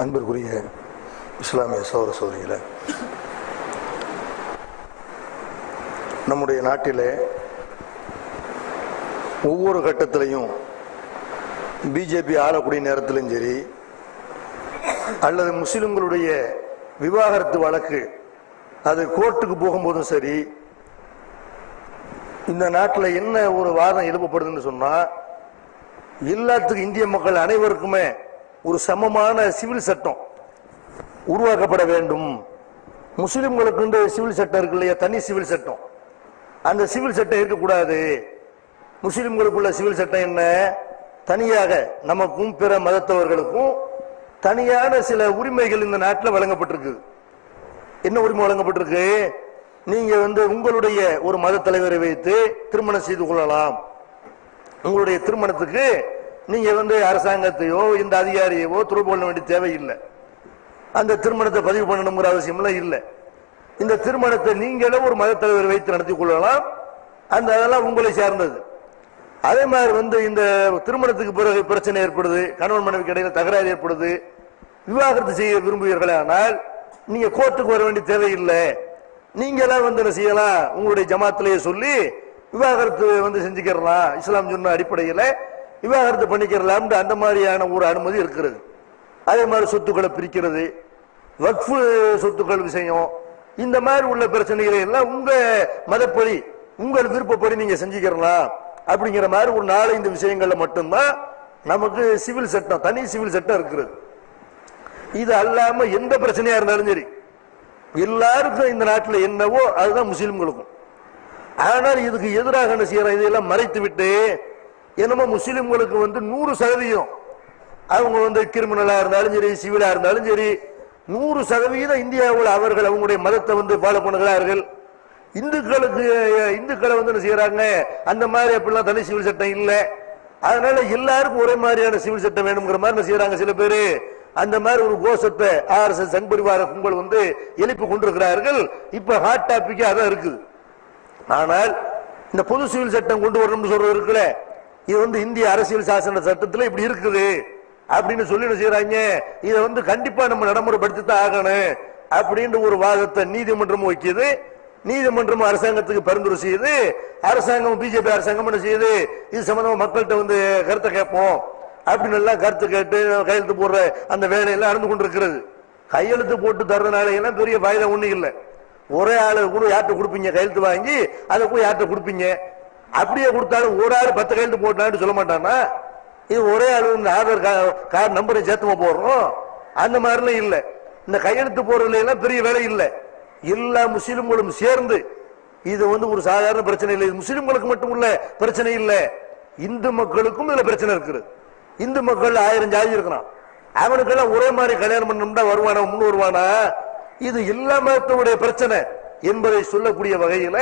அன்பிற்குரிய இஸ்லாமிய சௌர சோதரிகளை நம்முடைய நாட்டில் ஒவ்வொரு கட்டத்திலையும் பிஜேபி ஆளக்கூடிய நேரத்திலும் சரி அல்லது முஸ்லிம்களுடைய விவாகரத்து வழக்கு அது கோர்ட்டுக்கு போகும்போதும் சரி இந்த நாட்டில் என்ன ஒரு வாதம் எழுப்பப்படுதுன்னு சொன்னால் எல்லாத்துக்கும் இந்திய மக்கள் அனைவருக்குமே ஒரு சமமான சிவில் சட்டம் உருவாக்கப்பட வேண்டும். முஸ்லிம்களுக்கு சிவில் சட்டம் இருக்கு இல்லையா? தனி சிவில் சட்டம். அந்த சிவில் சட்டம் இருக்கக்கூடாது. முஸ்லிம்களுக்குள்ள சிவில் சட்டம் என்ன? தனியாக நமக்கும் பிற மதத்தவர்களுக்கும் தனியான சில உரிமைகள் இந்த நாட்டில் வழங்கப்பட்டிருக்கு. என்ன உரிமை வழங்கப்பட்டிருக்கு? நீங்க வந்து உங்களுடைய ஒரு மத தலைவரை வைத்து திருமணம் செய்து கொள்ளலாம். உங்களுடைய திருமணத்துக்கு நீங்க வந்து அரசாங்கத்தையோ இந்த அதிகாரியவோ தொடர்பு கொள்ள வேண்டிய தேவையில்லை. அந்த திருமணத்தை பதிவு பண்ணணுங்கிற அவசியம்லாம் இல்லை. இந்த திருமணத்தை நீங்களே ஒரு மதத்தலைவர் வைத்து நடத்தி கொள்ளலாம். அந்த அதெல்லாம் உங்களை சார்ந்தது. அதே மாதிரி வந்து இந்த திருமணத்துக்கு பிறகு பிரச்சனை ஏற்படுது கணவன் மனைவிக்கு இடையில தகராறு ஏற்படுது விவாகரத்து செய்ய விரும்புவீர்களே ஆனால் நீங்க கோர்ட்டுக்கு வர வேண்டிய தேவையில்லை. நீங்களாம் வந்து என்ன செய்யலாம்? உங்களுடைய ஜமாத்திலேயே சொல்லி விவாகரத்து வந்து செஞ்சுக்கிறலாம். இஸ்லாம் சொன்ன அடிப்படையில் விவாகரத்து பண்ணிக்கிறலாம் அந்த மாதிரியான ஒரு அனுமதி இருக்கிறது. அதே மாதிரி சொத்துக்களை பிரிக்கிறது வக்ஃபு சொத்துக்கள் விஷயம் இந்த மாதிரி உள்ள பிரச்சனைகளை எல்லாம் உங்க மதப்படி உங்கள் விருப்பப்படி நீங்க செஞ்சுக்கிறலாம். அப்படிங்கிற மாதிரி ஒரு நாலஞ்சு விஷயங்கள்ல மட்டும்தான் நமக்கு சிவில் சட்டம் தனி சிவில் சட்டம் இருக்கிறது. இது அல்லாம எந்த பிரச்சனையா இருந்தாலும் சரி எல்லாருக்கும் இந்த நாட்டில் என்னவோ அதுதான் முஸ்லீம்களுக்கும். ஆனால் இதுக்கு எதிராக என்ன செய்யறோம் இதையெல்லாம் மறைத்து விட்டு என்னமோ முஸ்லிம்களுக்கு வந்து நூறு சதவீதம். அவங்க வந்து கிரிமினலா இருந்தாலும் சரி சிவிலா இருந்தாலும் சரி நூறு சதவீதம் இந்தியாவில் அவர்கள் அவங்களுடைய மதத்தை வந்து ஃபாலோ பண்ணுகிறார்கள். இந்துக்களுக்கு இந்துக்களை வந்து என்ன செய்யறாங்க? அந்த மாதிரி அப்படிலாம் தனி சிவில் சட்டம் இல்லை. அதனால எல்லாருக்கும் ஒரே மாதிரியான சிவில் சட்டம் வேணுங்கிற மாதிரி என்ன செய்யறாங்க சில பேர்? அந்த மாதிரி ஒரு கோஷத்தை ஆர் எஸ் எஸ் கும்பல் வந்து எழுப்பி கொண்டிருக்கிறார்கள். இப்ப ஹாட் டாபிக்கே அதான் இருக்குது. ஆனால் இந்த பொது சிவில் சட்டம் கொண்டு வரணும்னு சொல்றது இருக்குல்ல? இது வந்து இந்திய அரசியல் சாசன சட்டத்தில் இப்படி இருக்குது. அப்படின்னு சொல்லி செய்யறாங்க இதை வந்து கண்டிப்பா நம்ம நடைமுறைப்படுத்தி தான் ஆகணும். அப்படின்ற ஒரு வாதத்தை நீதிமன்றம் வைக்கிது. நீதிமன்றம் அரசாங்கத்துக்கு பரிந்துரை செய்யுது. அரசாங்கம் பிஜேபி அரசாங்கம் என்ன செய்யுது? இது சம்பந்தமா மக்கள்கிட்ட வந்து கருத்தை கேட்போம். அப்படின்னு எல்லாம் கருத்து கேட்டு கையெழுத்து போடுற அந்த வேலையெல்லாம் நடந்து கொண்டிருக்கிறது. கையெழுத்து போட்டு தர்றதுனால எல்லாம் பெரிய பாயுதா ஒன்றும் இல்லை ஒரே ஆளு கூட யார்கிட்ட கொடுப்பீங்க? கையெழுத்து வாங்கி அதை கூட யார்கிட்ட கொடுப்பீங்க? அப்படியே கொடுத்தாலும் ஒரு ஆள் பத்து கையெழுத்து போட்டான்னு சொல்ல மாட்டானா இது ஒரே ஆள் இந்த ஆதார் கார்டு நம்பரை சேர்த்துமா போடுறோம். அந்த மாதிரிலாம் இல்லை. இந்த கையெழுத்து போடுறதுல எல்லாம் பெரிய வேலை இல்லை. எல்லா முஸ்லீம்களும் சேர்ந்து இது வந்து ஒரு சாதாரண பிரச்சனை இல்லை. இது மட்டும் உள்ள பிரச்சனை இல்லை. இந்து மக்களுக்கும் இதுல பிரச்சனை இருக்குது. இந்து மக்கள் ஆயிரம் ஜாதி இருக்கிறான். அவனுக்கெல்லாம் ஒரே மாதிரி கல்யாணம் பண்ணணும்னா வருவானா முன் வருவானா? இது எல்லா மதத்துடைய பிரச்சனை என்பதை சொல்லக்கூடிய வகையில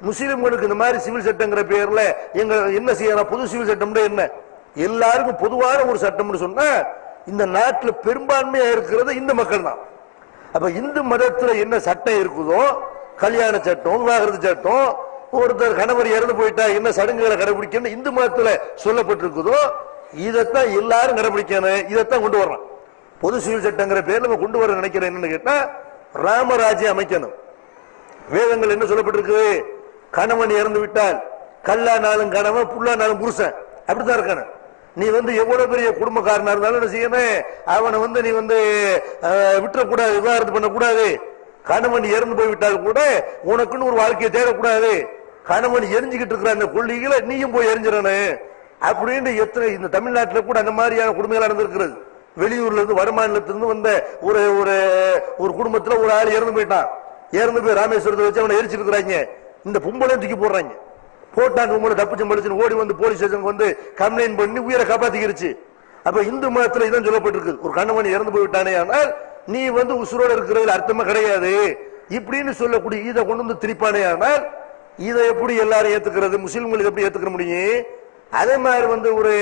முஸ்லிம்களுக்கு இந்த மாதிரி சிவில் சட்டங்கிற பேர்ல எங்க என்ன செய்யலாம் புது சிவில் சட்டம்னா என்ன? எல்லாருக்கும் பொதுவான ஒரு சட்டம்னு சொன்னா இந்த நாட்டில் பெரும்பான்மையா இருக்கிறது இந்த மக்கள் தான் அப்ப இந்து மதத்துல என்ன சட்டம் இருக்குதோ கல்யாண சட்டம் விவாகரத்து சட்டம் ஒருத்தர் கணவர் இறந்து போயிட்டா என்ன சடங்குகளை கடைபிடிக்கணும் இந்து மதத்துல சொல்லப்பட்டிருக்குதோ இதைத்தான் எல்லாரும் கடைபிடிக்கணும் இதைத்தான் கொண்டு வரலாம் பொது சிவில் சட்டங்கிற பேர்ல நம்ம கொண்டு வர நினைக்கிறேன் என்னன்னு கேட்டா ராமராஜ்யம் அமைக்கணும். வேதங்கள் என்ன சொல்லப்பட்டிருக்கு? கணவன் இறந்து விட்டால் கல்லா நாளும் கணவன் புல்லானாலும் புருஷன். அப்படித்தான் இருக்கணும். நீ வந்து எவ்வளவு பெரிய குடும்பக்காரனா இருந்தாலும் என்ன செய்யணும்? அவனை வந்து நீ வந்து விட்டுறக்கூடாது விவாகரத்து பண்ணக்கூடாது. கணவன் இறந்து போய் விட்டால் கூட உனக்குன்னு ஒரு வாழ்க்கையை தேடக்கூடாது. கணவன் எரிஞ்சுக்கிட்டு இருக்கிற அந்த கொள்ளிகளை நீயும் போய் எரிஞ்சிடணு அப்படின்னு எத்தனை இந்த தமிழ்நாட்டில் கூட அந்த மாதிரியான குடும்பங்கள் நடந்திருக்கிறது. வெளியூர்ல இருந்து வடமாநிலத்திலிருந்து வந்த ஒரு ஒரு ஒரு குடும்பத்தில் ஒரு ஆள் இறந்து போயிட்டான். இறந்து போய் ராமேஸ்வரத்தை வச்சு அவனை எரிச்சிருக்கிறாங்க இந்த பொம்பளையும் தூக்கி போடுறாங்க. போட்டாங்க உங்களை தப்பிச்சு மடிச்சு ஓடி வந்து போலீஸ் ஸ்டேஷனுக்கு வந்து கம்ப்ளைண்ட் பண்ணி உயிரை காப்பாத்திக்கிருச்சு. அப்ப இந்து மதத்துல இதான் சொல்லப்பட்டிருக்கு. ஒரு கண்ணமணி இறந்து போய்விட்டானே ஆனால் நீ வந்து உசுரோட இருக்கிறதுல அர்த்தமா கிடையாது. இப்படின்னு சொல்லக்கூடிய இதை கொண்டு வந்து திரிப்பானே ஆனால் இதை எப்படி எல்லாரும் ஏத்துக்கிறது? முஸ்லீம்கள் இதை எப்படி ஏத்துக்க முடியும்? அதே மாதிரி வந்து ஒரு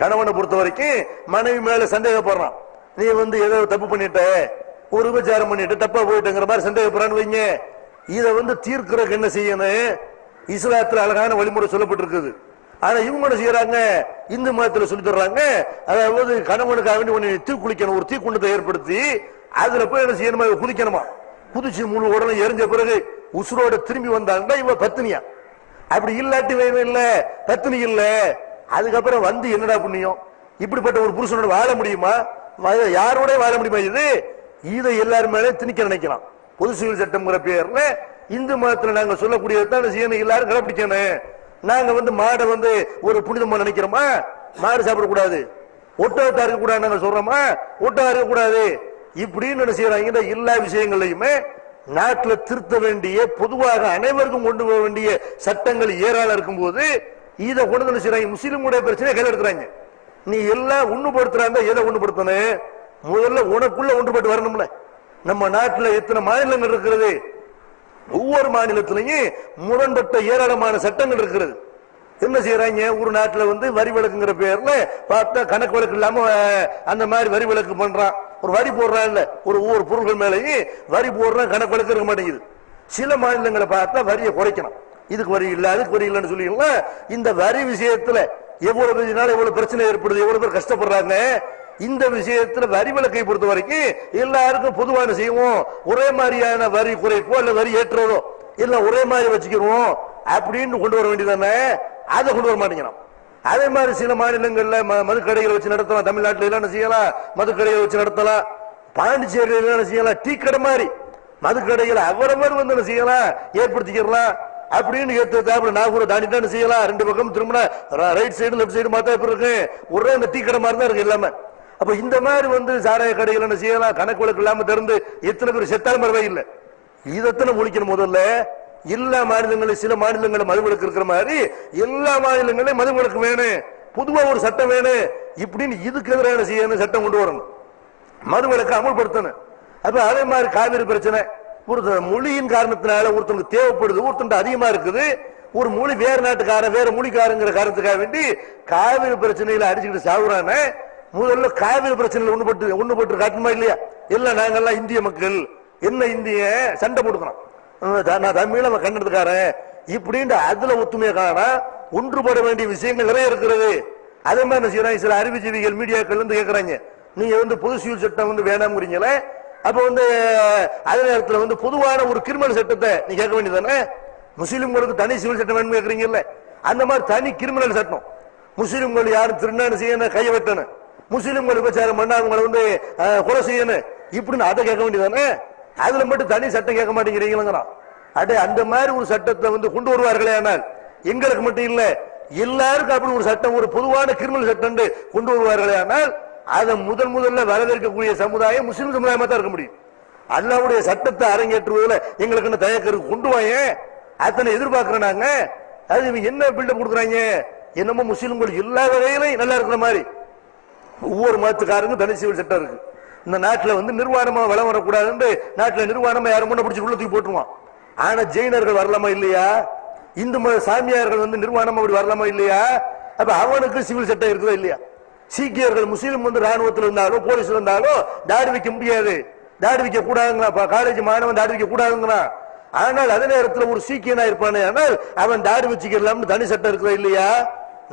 கணவனை பொறுத்த வரைக்கும் மனைவி மேல சந்தேகப்படுறான். நீ வந்து ஏதோ தப்பு பண்ணிட்ட ஒரு விபச்சாரம் பண்ணிட்டு தப்பா போயிட்டுங்கிற மாதிரி சந்தேகப்படுறான்னு வைங்க. இதை வந்து தீர்க்கிறதுக்கு என்ன செய்யணும்? இஸ்லாத்தில் அழகான வழிமுறை சொல்லப்பட்டிருக்குது. ஆனா இவங்க என்ன செய்யறாங்க? இந்து மதத்தில் சொல்லி தர்றாங்க. அதாவது கணவனுக்காக வேண்டி ஒன்று தீ குளிக்கணும் ஒரு தீக்குண்டத்தை ஏற்படுத்தி அதுல போய் என்ன செய்யணுமா? குதிக்கணுமா? குதிச்சு முழு உடனே எரிஞ்ச பிறகு உசுரோட திரும்பி வந்தாங்கன்னா இவ பத்தினியா? அப்படி இல்லாட்டி வேணும் இல்ல? பத்தினி இல்ல. அதுக்கப்புறம் வந்து என்னடா புண்ணியம்? இப்படிப்பட்ட ஒரு புருஷனோட வாழ முடியுமா? யாரோட வாழ முடியுமா இது? இதை எல்லாரும் மேலே திணிக்க நினைக்கலாம். பொது சிவில் சட்டம்ங்கிற பேர்ல இந்து மதத்தில் நாங்க சொல்லக்கூடியது தான் செய்யணும் எல்லாரும் கடைபிடிக்கணும் நாங்க வந்து மாடை வந்து ஒரு புனிதமா நினைக்கிறோமா? மாடு சாப்பிடக்கூடாது ஒட்டகத்தா இருக்க நாங்க சொல்றோமா? ஒட்டகம் இருக்க இப்படின்னு என்ன செய்யறாங்க? எல்லா விஷயங்களையுமே நாட்டில் திருத்த வேண்டிய பொதுவாக அனைவருக்கும் கொண்டு போக வேண்டிய சட்டங்கள் ஏராளம் இருக்கும்போது இதை கொண்டு வந்து செய்யறாங்க? முஸ்லீமுடைய பிரச்சனையை கையில் எடுக்கிறாங்க. நீ எல்லாம் ஒண்ணுபடுத்துறாங்க எதை ஒண்ணுபடுத்தணும்? முதல்ல உனக்குள்ள ஒன்றுபட்டு வரணும்ல. நம்ம நாட்டில் எத்தனை மாநிலங்கள் இருக்கிறது? ஒவ்வொரு மாநிலத்திலையும் முரண்பட்ட ஏராளமான சட்டங்கள் இருக்கிறது. என்ன செய்யறாங்க ஒரு நாட்டில் வந்து வரி விளக்குங்கிற பேர்ல பார்த்தா கணக்கு விளக்கு இல்லாம அந்த மாதிரி வரி விளக்கு பண்றான். ஒரு வரி போடுறான் இல்ல ஒரு ஒவ்வொரு பொருள்கள் மேலேயும் வரி போடுறான் கணக்கு விளக்கு இருக்க மாட்டேங்குது. சில மாநிலங்களை பார்த்தா வரியை குறைக்கணும். இதுக்கு வரி இல்லை அதுக்கு வரி இல்லைன்னு சொல்லிங்களா இந்த வரி விஷயத்துல எவ்வளவு இதனால எவ்வளவு பிரச்சனை ஏற்படுது எவ்வளவு பேர் கஷ்டப்படுறாங்க? இந்த விஷயத்துல வரி விலக்கை பொறுத்த வரைக்கும் எல்லாருக்கும் பொதுவான செய்வோம்? ஒரே மாதிரியான வரி குறைப்போ இல்ல வரி ஏற்றுறதோ இல்ல ஒரே மாதிரி வச்சுக்கிறோம் அப்படின்னு கொண்டு வர வேண்டியதானே அதை கொண்டு வர மாட்டேங்கிறோம் அதே மாதிரி சில மாநிலங்கள்ல ம- மதுக்கடைகளை வச்சு நடத்தலாம். தமிழ்நாட்டில் என்ன செய்யலாம்? மதுக்கடைகளை வச்சு நடத்தலாம். பாண்டிச்சேரியில் என்ன செய்யலாம்? டீ கடை மாதிரி. மதுக்கடைகளை அவரவர் வந்து என்ன செய்யலாம்? ஏற்படுத்திக்கிறலாம் அப்படின்னு ஏத்து தேவை நாகூரை தாண்டிட்டு என்ன செய்யலாம்? ரெண்டு பக்கம் திரும்பினா ரைட் சைடு லெஃப்ட் சைடு மாத்தா எப்படி இருக்கு ஒரே அந்த டீ கடை மாதிரி தான் இருக்கு எல்லாமே. அப்ப இந்த மாதிரி வந்து சாராய கடைகள் என்ன செய்யலாம்? கணக்கு வழக்கு இல்லாம திறந்து எத்தனை பேர் செத்தாலும் பரவாயில்லை இதத்தனை முடிக்கணும் முதல்ல. எல்லா மாநிலங்களும் சில மாநிலங்களும் மதுவிலக்கு இருக்கிற மாதிரி எல்லா மாநிலங்களையும் மதுவிலக்கு வேணும். பொதுவா ஒரு சட்டம் வேணும். இப்படின்னு இதுக்கு எதிரான செய்யணும்? சட்டம் கொண்டு வரணும். மதுவிலக்கு அமல்படுத்தணும். அப்ப அதே மாதிரி காவிரி பிரச்சனை. ஒரு மொழியின் காரணத்தினால ஒருத்தனுக்கு தேவைப்படுது ஒருத்தன் அதிகமா இருக்குது. ஒரு மொழி வேற நாட்டுக்காரன் வேற மொழிக்காரங்கிற காரணத்துக்காக வேண்டி காவிரி பிரச்சனையில அடிச்சுக்கிட்டு சாகுறானே முதல்ல காவிரி பிரச்சனையில ஒண்ணுபட்டு ஒண்ணுபட்டு காட்டுமா இல்லையா? இல்ல நாங்கெல்லாம் இந்திய மக்கள். என்ன இந்திய? சண்டை போட்டுக்கிறோம். நான் தமிழ நம்ம கன்னடத்துக்காரன் இப்படின்னு அதுல ஒத்துமையை காணா ஒன்றுபட வேண்டிய விஷயங்கள் நிறைய இருக்கிறது. அதே மாதிரி என்ன செய்யறாங்க சில அறிவுஜீவிகள் மீடியாக்கள் வந்து கேட்கறாங்க நீங்க வந்து பொது சிவில் சட்டம் வந்து வேணாம்ங்கிறீங்களே? அப்ப வந்து அதே நேரத்தில் வந்து பொதுவான ஒரு கிரிமினல் சட்டத்தை நீ கேட்க வேண்டியதானே முஸ்லிம்களுக்கு தனி சிவில் சட்டம் வேணும்னு கேட்கறீங்கல்ல அந்த மாதிரி தனி கிரிமினல் சட்டம். முஸ்லிம்கள் யாரும் திருநாடு செய்யணும் கையை வெட்டணும் முஸ்லீம்கள் விபச்சாரம் பண்ணா அவங்களை வந்து கொலை செய்யணும் இப்படின்னு அதை கேட்க வேண்டியதானே அதுல மட்டும் தனி சட்டம் கேட்க மாட்டேங்கிறீங்கிறான் அடே அந்த மாதிரி ஒரு சட்டத்தை வந்து கொண்டு வருவார்களே ஆனால் எங்களுக்கு மட்டும் இல்ல எல்லாருக்கும் அப்படி ஒரு சட்டம் ஒரு பொதுவான கிரிமினல் சட்டம் கொண்டு வருவார்களே ஆனால் அதை முதல் முதல்ல வரவேற்கக்கூடிய சமுதாயம் முஸ்லிம் சமுதாயமா தான் இருக்க முடியும். அல்லாவுடைய சட்டத்தை அரங்கேற்றுவதில் எங்களுக்கு என்ன தயக்கம் கொண்டு வாங்க அத்தனை எதிர்பார்க்கிறோம் நாங்க. அது இவங்க என்ன பில்டப் கொடுக்குறாங்க? என்னமோ முஸ்லிம்கள் எல்லா வகையிலையும் நல்லா இருக்கிற மாதிரி. ஒவ்வொரு மதத்துக்காரங்க தனி சிவில் சட்டம் இருக்கு. இந்த நாட்டில் வந்து நிர்வாணமாக வளம் வரக்கூடாதுன்னு நாட்டில் நிர்வாணமாக யாரும் முன்ன பிடிச்சி உள்ள தூக்கி போட்டுருவான். ஆனால் ஜெயினர்கள் வரலாமா இல்லையா? இந்து மத சாமியார்கள் வந்து நிர்வாணமாக அப்படி வரலாமா இல்லையா? அப்போ அவனுக்கு சிவில் சட்டம் இருக்குதா இல்லையா? சீக்கியர்கள் முஸ்லீம் வந்து ராணுவத்தில் இருந்தாலும் போலீஸ் இருந்தாலும் தாடி வைக்க முடியாது. தாடி வைக்க கூடாதுங்களா? காலேஜ் மாணவன் தாடி வைக்க கூடாதுங்களா? ஆனால் அதே நேரத்தில் ஒரு சீக்கியனா இருப்பானே ஆனால் அவன் தாடி வச்சுக்கலாம்னு தனி சட்டம் இருக்குதா இல்லையா?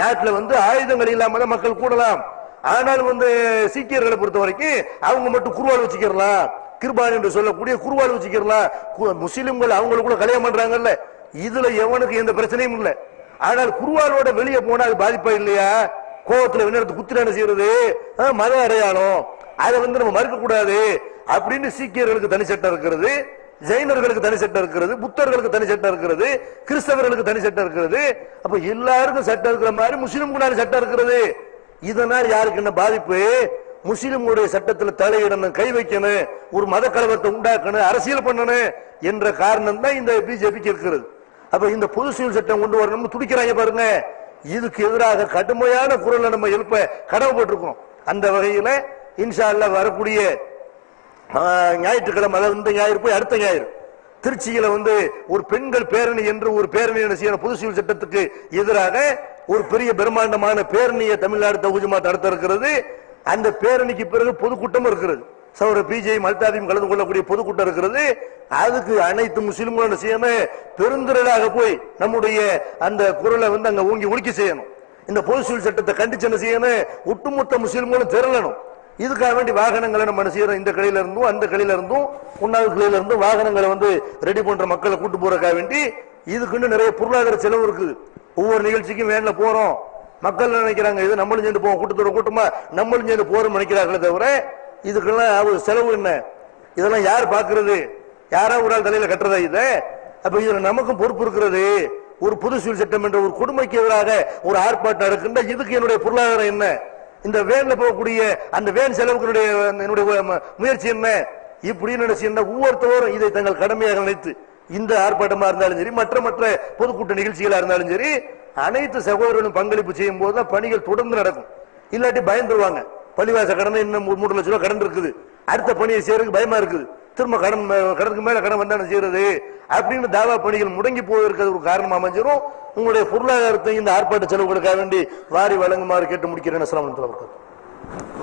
நாட்டில் வந்து ஆயுதங்கள் இல்லாமல் தான் மக்கள் கூடலாம். ஆனால் வந்து சீக்கியர்களை பொறுத்த வரைக்கும் அவங்க மட்டும் குருவால் வச்சுக்கிறலாம் கிருபான் என்று சொல்லக்கூடிய குருவால் வச்சுக்கிறலாம் கு- முஸ்லிம்கள் அவங்களுக்குள்ள கல்யாணம் பண்றாங்கல்ல. இதுல எவனுக்கு எந்த பிரச்சனையும் இல்லை. ஆனால் குருவாலோட வெளியே போனா அது பாதிப்பா இல்லையா? கோபத்துல விண்ணெடுத்து குத்திர என்ன செய்யறது? ஆ, மத அடையாளம். அதை வந்து நம்ம மறுக்க கூடாது அப்படின்னு சீக்கியர்களுக்கு தனி சட்டம் இருக்கிறது ஜெயினர்களுக்கு தனி சட்டம் இருக்கிறது புத்தர்களுக்கு தனி சட்டம் இருக்கிறது கிறிஸ்தவர்களுக்கு தனி சட்டம் இருக்கிறது. அப்ப எல்லாருக்கும் சட்டம் இருக்கிற மாதிரி முஸ்லிம்குள்ளார சட்டம் இருக்கிறது. இதனால் யாருக்கு என்ன பாதிப்பு? முஸ்லிம்களுடைய சட்டத்தில் தலையிடணும் கை வைக்கணும் ஒரு மத கலவரத்தை உண்டாக்கணும் அரசியல் பண்ணணும் என்ற காரணம் தான் இந்த பிஜேபிக்கு இருக்கிறது. அப்ப இந்த பொது சிவில் சட்டம் கொண்டு வரணும்னு துடிக்கிறாங்க பாருங்க. இதுக்கு எதிராக கடுமையான குரலை நம்ம எழுப்ப கடமைப்பட்டிருக்கோம் அந்த வகையில இன்ஷா வரக்கூடிய ஞாயிற்றுக்கிழமை அதாவது இந்த ஞாயிறு போய் அடுத்த ஞாயிறு. திருச்சியில வந்து ஒரு பெண்கள் பேரணி என்று ஒரு பேரணி என்ன செய்யணும் பொது சிவில் சட்டத்துக்கு எதிராக ஒரு பெரிய பிரம்மாண்டமான பேரணியை தமிழ்நாடு தகுஜமா நடத்த இருக்கிறது. அந்த பேரணிக்கு பிறகு பொதுக்கூட்டம் இருக்கிறது. சௌர பிஜே மல்தாதியும் கலந்து கொள்ளக்கூடிய பொதுக்கூட்டம் இருக்கிறது. அதுக்கு அனைத்து முஸ்லிம்களும் செய்யணும் பெருந்திரளாக போய் நம்முடைய அந்த குரலை வந்து அங்க ஓங்கி ஒழிக்க செய்யணும். இந்த பொது சிவில் சட்டத்தை கண்டிச்சு என்ன செய்யணும் ஒட்டுமொத்த முஸ்லிம்களும் திரளணும். இதுக்காக வேண்டி வாகனங்களை நம்ம என்ன செய்யறோம்? இந்த கிளையில இருந்தும் அந்த கிளையில இருந்தும் உண்ணாவது கிளையில இருந்தும் வாகனங்களை வந்து ரெடி பண்ற மக்களை கூட்டு போறக்காக வேண்டி இதுக்குன்னு நிறைய பொருளாதார செலவு இருக்குது ஒவ்வொரு நிகழ்ச்சிக்கும் வேன்ல போறோம். மக்கள் நினைக்கிறாங்க? இது நம்மளும் சேர்ந்து போவோம். கூட்டத்தோட கூட்டமா நம்மளும் சேர்ந்து போறோம் நினைக்கிறார்களே தவிர இதுக்கெல்லாம் ஒரு செலவு என்ன? இதெல்லாம் யார் பாக்குறது யாரா ஒரு ஆள் தலையில கட்டுறதா இதை? அப்ப இதுல நமக்கும் பொறுப்பு இருக்கிறது. ஒரு பொது சிவில் சட்டம் என்ற ஒரு கொடுமைக்கு எதிராக ஒரு ஆர்ப்பாட்டம் நடக்கின்ற இதுக்கு என்னுடைய பொருளாதாரம் என்ன? இந்த வேன்ல போகக்கூடிய அந்த வேன் செலவுக்கு என்னுடைய முயற்சி என்ன? இப்படின்னு என்ன ஒவ்வொருத்தவரும் இதை தங்கள் கடமையாக நினைத்து இந்த ஆர்ப்பாட்டமா இருந்தாலும் சரி மற்ற மற்ற பொதுக்கூட்ட நிகழ்ச்சிகளா இருந்தாலும் சரி அனைத்து சகோதரர்களும் பங்களிப்பு செய்யும் போது தான் பணிகள் தொடர்ந்து நடக்கும். இல்லாட்டி பயந்துருவாங்க. பள்ளிவாச கடன் இன்னும் மூன்று லட்சம் ரூபாய் கடன் இருக்குது. அடுத்த பணியை செய்யறதுக்கு பயமா இருக்குது திரும்ப கடன் கடனுக்கு மேல கடன் வந்தா என்ன செய்யறது? அப்படின்னு தாவா பணிகள் முடங்கி போவதற்கு ஒரு காரணமா அமைஞ்சிடும் உங்களுடைய பொருளாதாரத்தை இந்த ஆர்ப்பாட்ட செலவுகளுக்காக வேண்டி வாரி வழங்குமாறு கேட்டு முடிக்கிறேன். அஸ்ஸலாமு அலைக்கும்